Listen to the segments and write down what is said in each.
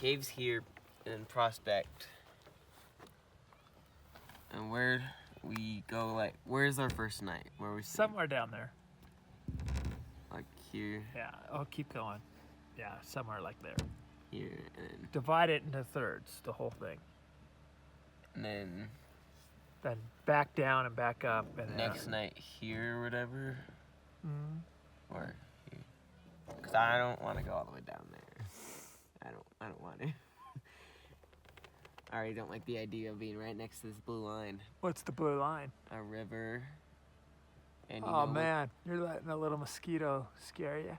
caves here in Prospect. And where we go, like, where's our first night? Where we somewhere down there. Like here. Yeah. Oh, keep going. Yeah, somewhere like there. Here and divide it into thirds, the whole thing. And then back down and back up. And next night here or whatever. Mm-hmm. Or here. Because I don't want to go all the way down there. I don't want to. I already don't like the idea of being right next to this blue line. What's the blue line? A river. And you oh man, you're letting a little mosquito scare you.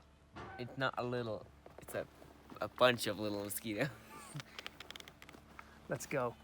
It's not a little, it's a bunch of little mosquitoes. Let's go.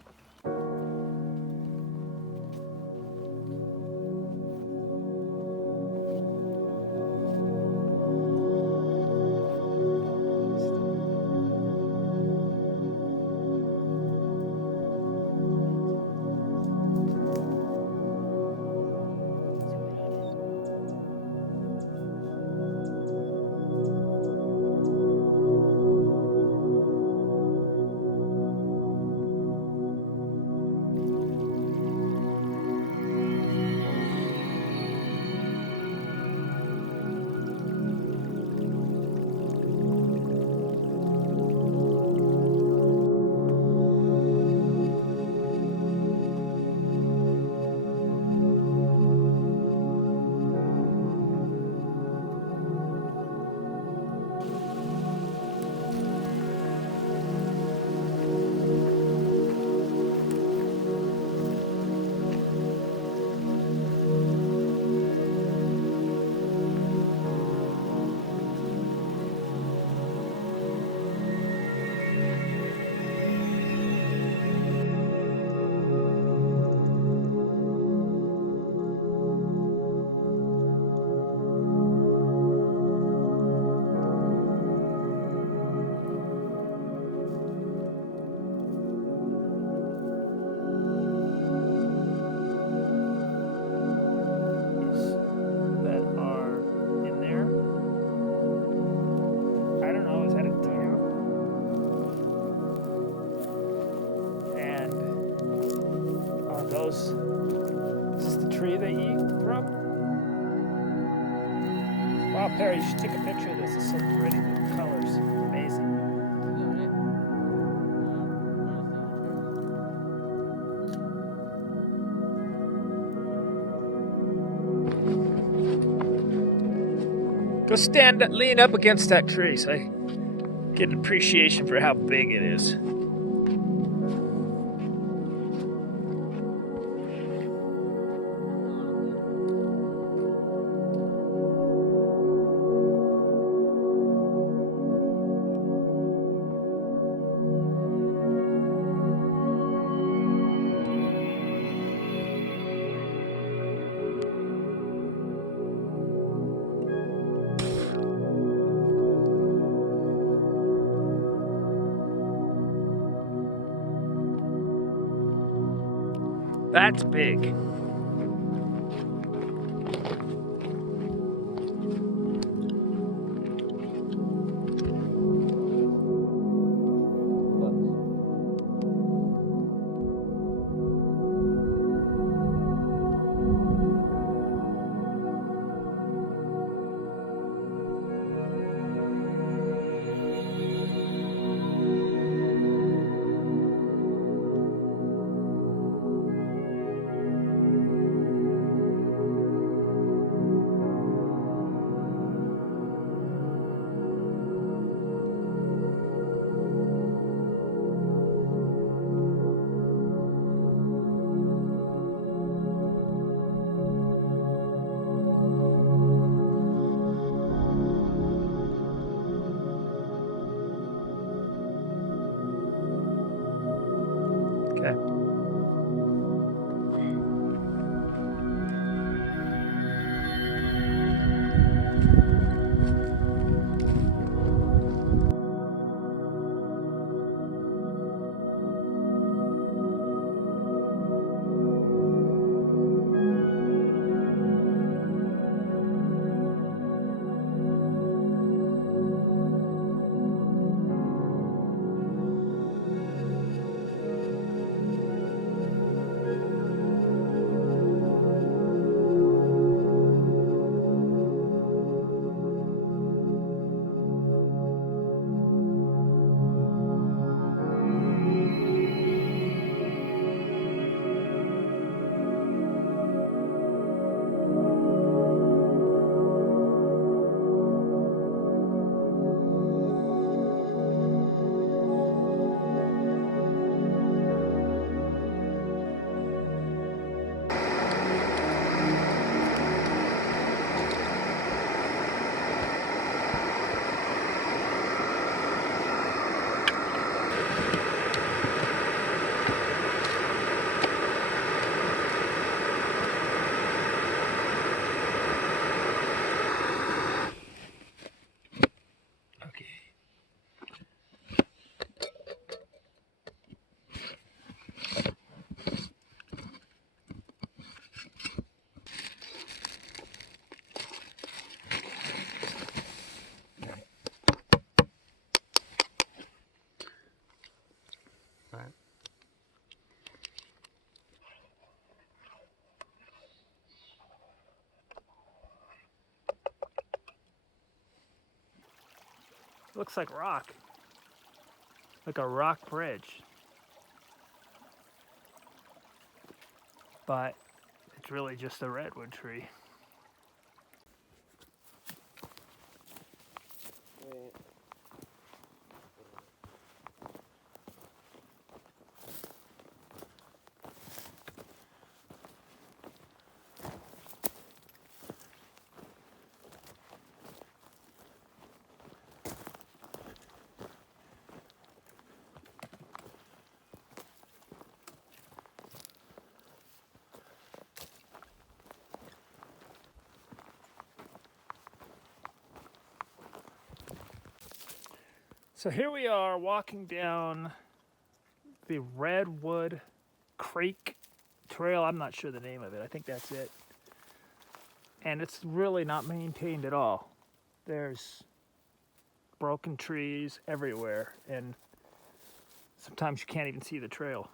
Is this the tree that you eat from? Wow, Perry, you should take a picture of this. It's so pretty, the colors. Amazing. Go lean up against that tree so I get an appreciation for how big it is. That's big. Looks like rock. Like a rock bridge. But it's really just a redwood tree. So here we are walking down the Redwood Creek Trail. I'm not sure the name of it. I think that's it. And it's really not maintained at all. There's broken trees everywhere, and sometimes you can't even see the trail.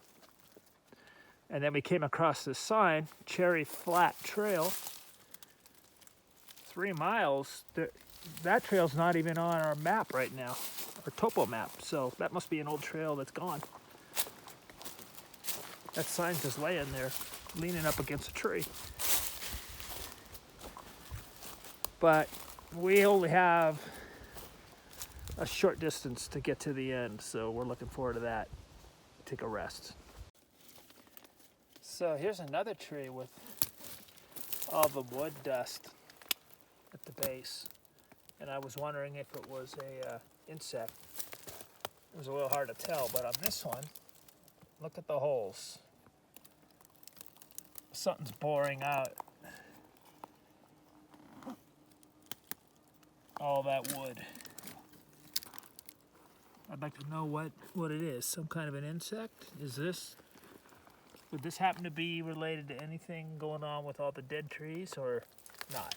And then we came across this sign, Cherry Flat Trail, 3 miles. That trail's not even on our map right now, our topo map, so that must be an old trail that's gone. That sign's just laying there, leaning up against a tree. But we only have a short distance to get to the end, so we're looking forward to that. Take a rest. So here's another tree with all the wood dust at the base. And I was wondering if it was a insect. It was a little hard to tell, but on this one, look at the holes. Something's boring out all that wood. I'd like to know what it is. Some kind of an insect? Would this happen to be related to anything going on with all the dead trees or not?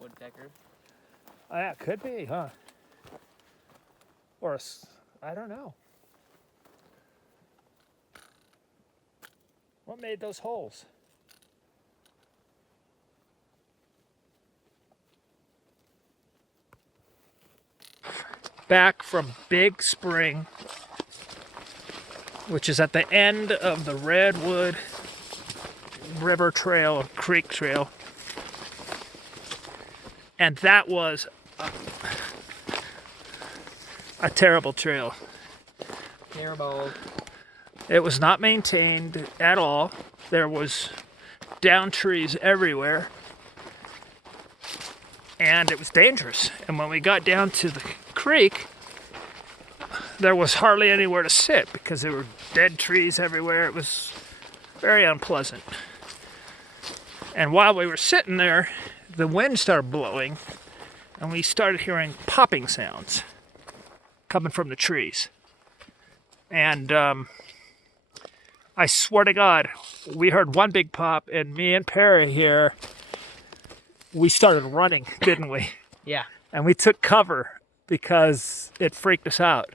Woodpecker. Oh, yeah, it could be, huh? Or I don't know. What made those holes? Back from Big Spring, which is at the end of the Redwood River Trail, or Creek Trail. And that was a terrible trail. Terrible. It was not maintained at all. There was down trees everywhere. And it was dangerous. And when we got down to the creek, there was hardly anywhere to sit because there were dead trees everywhere. It was very unpleasant. And while we were sitting there, the wind started blowing, and we started hearing popping sounds coming from the trees. And I swear to God, we heard one big pop, and me and Perry here, we started running, didn't we? Yeah. And we took cover because it freaked us out.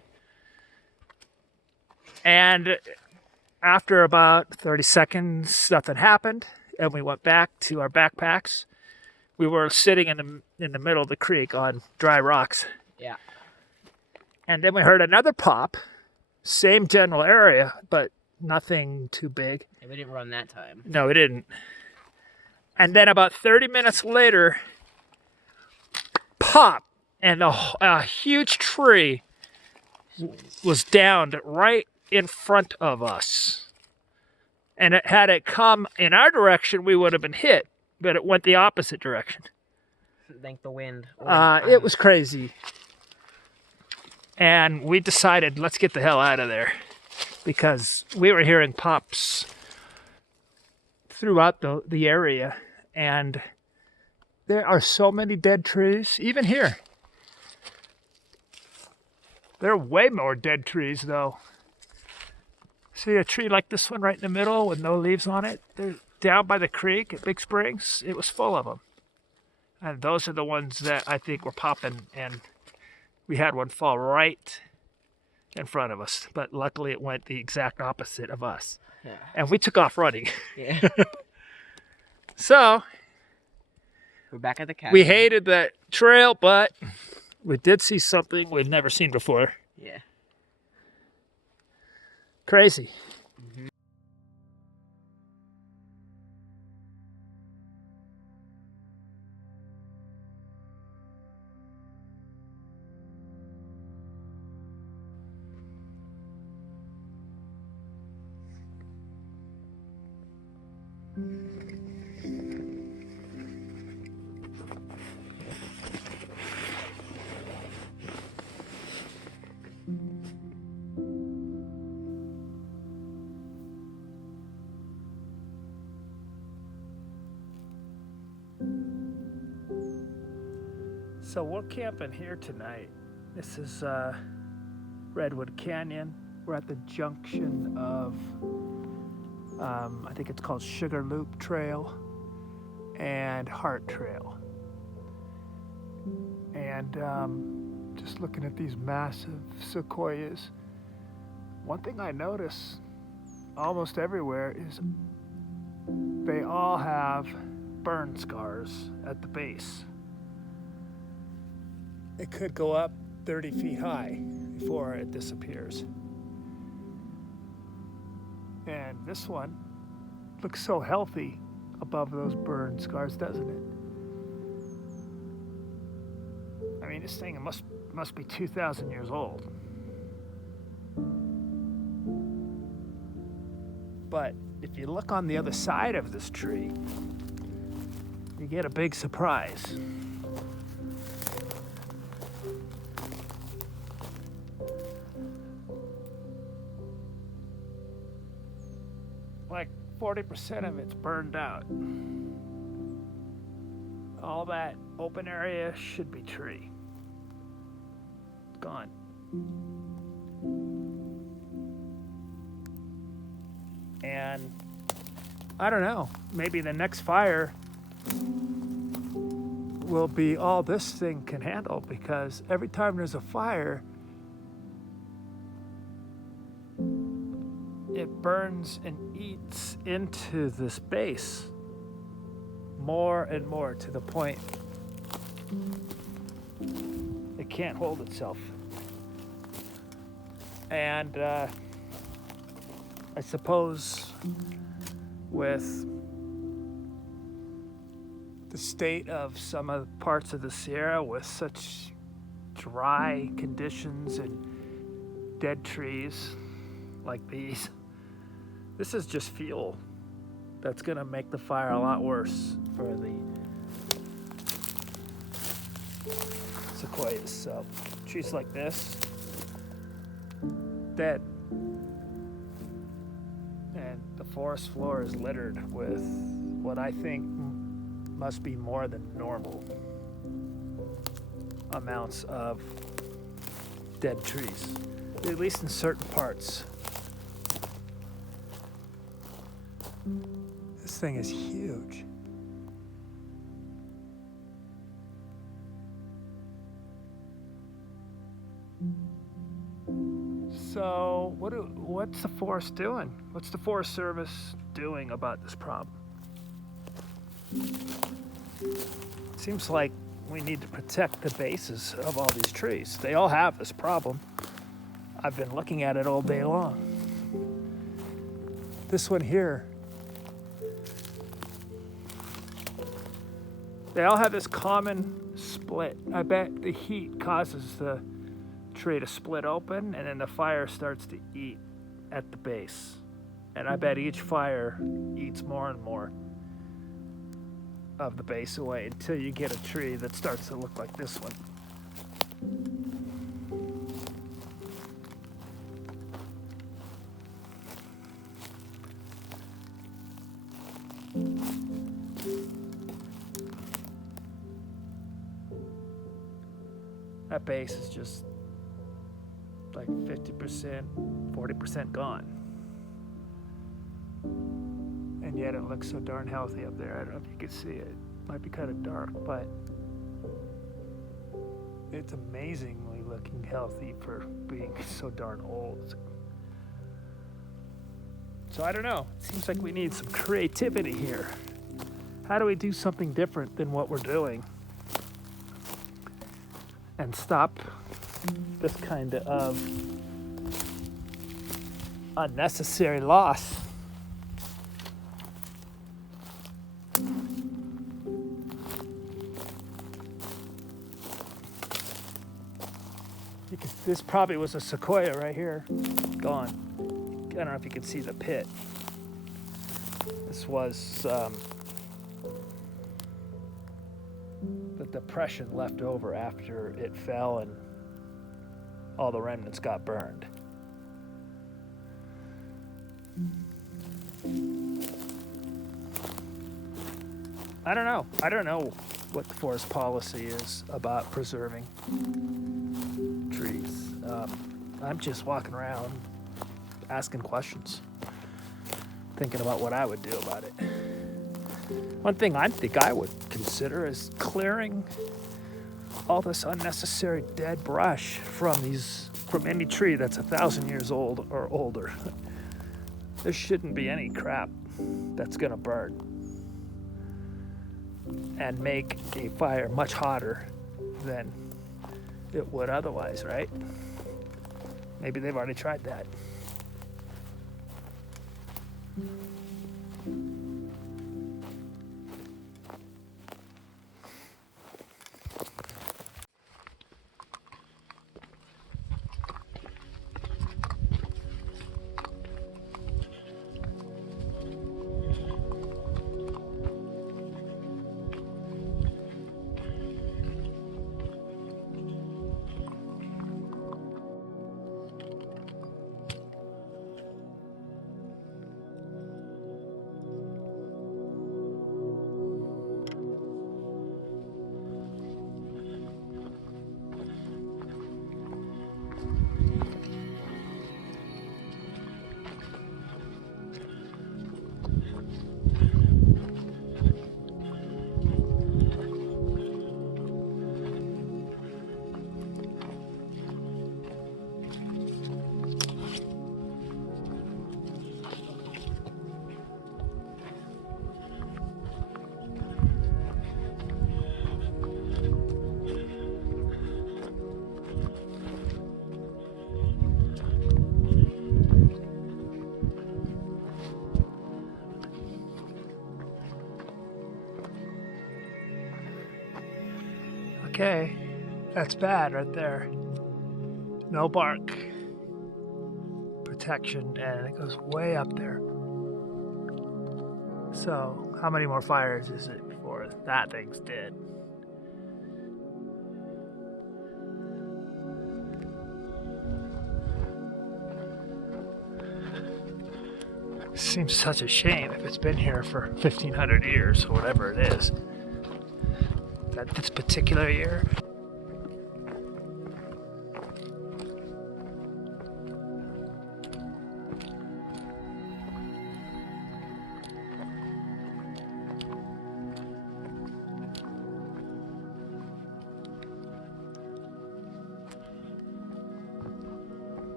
And after about 30 seconds, nothing happened, and we went back to our backpacks. We were sitting in the middle of the creek on dry rocks. Yeah. And then we heard another pop, same general area, but nothing too big. And we didn't run that time. No, we didn't. And then about 30 minutes later, pop, and a huge tree was downed right in front of us. And had it come in our direction, we would have been hit. But it went the opposite direction. Thank the wind. It was crazy. And we decided, let's get the hell out of there. Because we were hearing pops throughout the area. And there are so many dead trees, even here. There are way more dead trees, though. See a tree like this one right in the middle with no leaves on it? They're down by the creek at Big Springs, it was full of them. And those are the ones that I think were popping, and we had one fall right in front of us. But luckily it went the exact opposite of us. Yeah. And we took off running. Yeah. So, We're back at the cabin. We hated that trail, but we did see something we'd never seen before. Yeah. Crazy. So we're camping here tonight. This is Redwood Canyon. We're at the junction of, I think it's called Sugar Loop Trail and Heart Trail. And just looking at these massive sequoias, one thing I notice almost everywhere is they all have burn scars at the base. It could go up 30 feet high before it disappears. And this one looks so healthy above those burn scars, doesn't it? I mean, this thing must be 2,000 years old. But if you look on the other side of this tree, you get a big surprise. Like 40% of it's burned out. All that open area should be tree. It's gone. And I don't know, maybe the next fire will be all this thing can handle, because every time there's a fire, it burns and eats into this base more and more to the point it can't hold itself. And I suppose with the state of some of the parts of the Sierra with such dry conditions and dead trees like these, this is just fuel that's gonna make the fire a lot worse for the sequoias. So trees like this, dead. And the forest floor is littered with what I think must be more than normal amounts of dead trees, at least in certain parts. This thing is huge. So what's the forest doing? What's the Forest Service doing about this problem? Seems like we need to protect the bases of all these trees. They all have this problem. I've been looking at it all day long. This one here, they all have this common split. I bet the heat causes the tree to split open, and then the fire starts to eat at the base. And I bet each fire eats more and more of the base away until you get a tree that starts to look like this one. That base is just like 50%, 40% gone. And yet it looks so darn healthy up there. I don't know if you can see it. It might be kind of dark, but it's amazingly looking healthy for being so darn old. So I don't know. It seems like we need some creativity here How do we do something different than what we're doing and stop this kind of unnecessary loss? Because this probably was a sequoia right here, gone. I don't know if you can see the pit. This was the depression left over after it fell and all the remnants got burned. I don't know. I don't know what the forest policy is about preserving trees. I'm just walking around asking questions, thinking about what I would do about it. One thing I think I would consider is clearing all this unnecessary dead brush from any tree that's 1,000 years old or older. There shouldn't be any crap that's gonna burn and make a fire much hotter than it would otherwise, right? Maybe they've already tried that. Okay, that's bad right there. No bark protection, and it goes way up there. So, how many more fires is it before that thing's dead? Seems such a shame if it's been here for 1,500 years or whatever it is. That this particular year.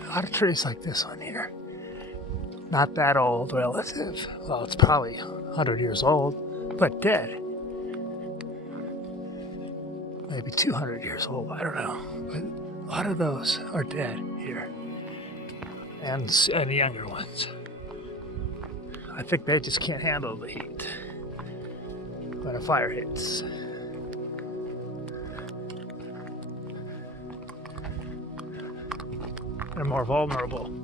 A lot of trees like this one here. Not that old relative. Well, it's probably 100 years old, but dead. Maybe 200 years old, I don't know. But a lot of those are dead here. And the younger ones. I think they just can't handle the heat when a fire hits. They're more vulnerable.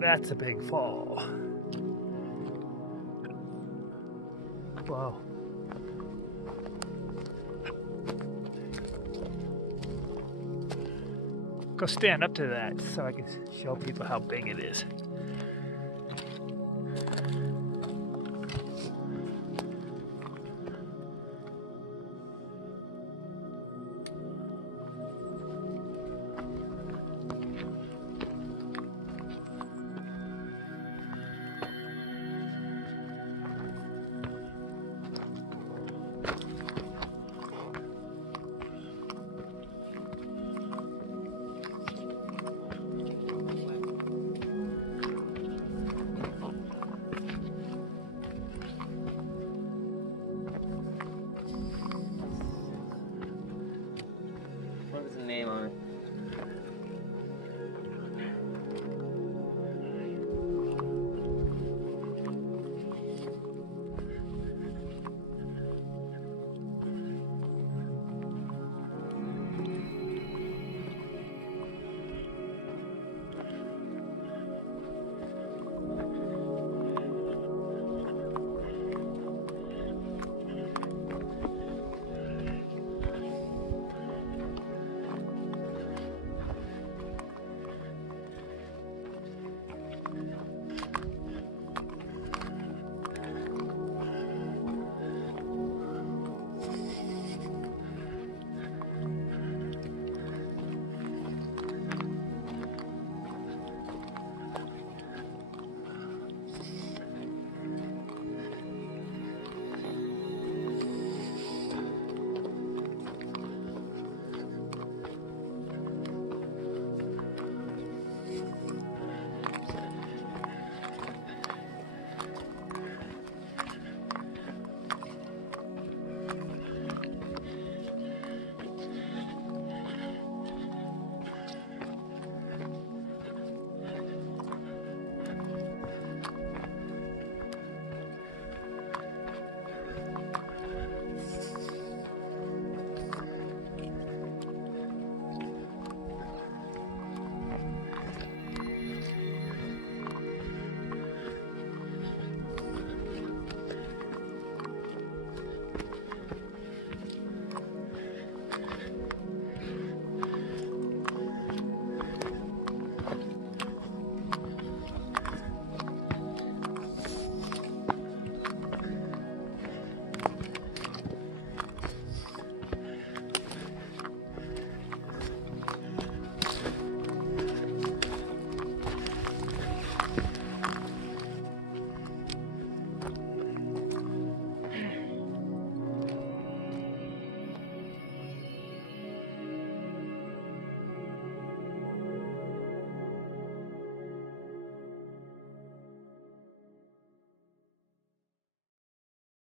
That's a big fall. Wow. go stand up to that so I can show people how big it is. What is the name on it?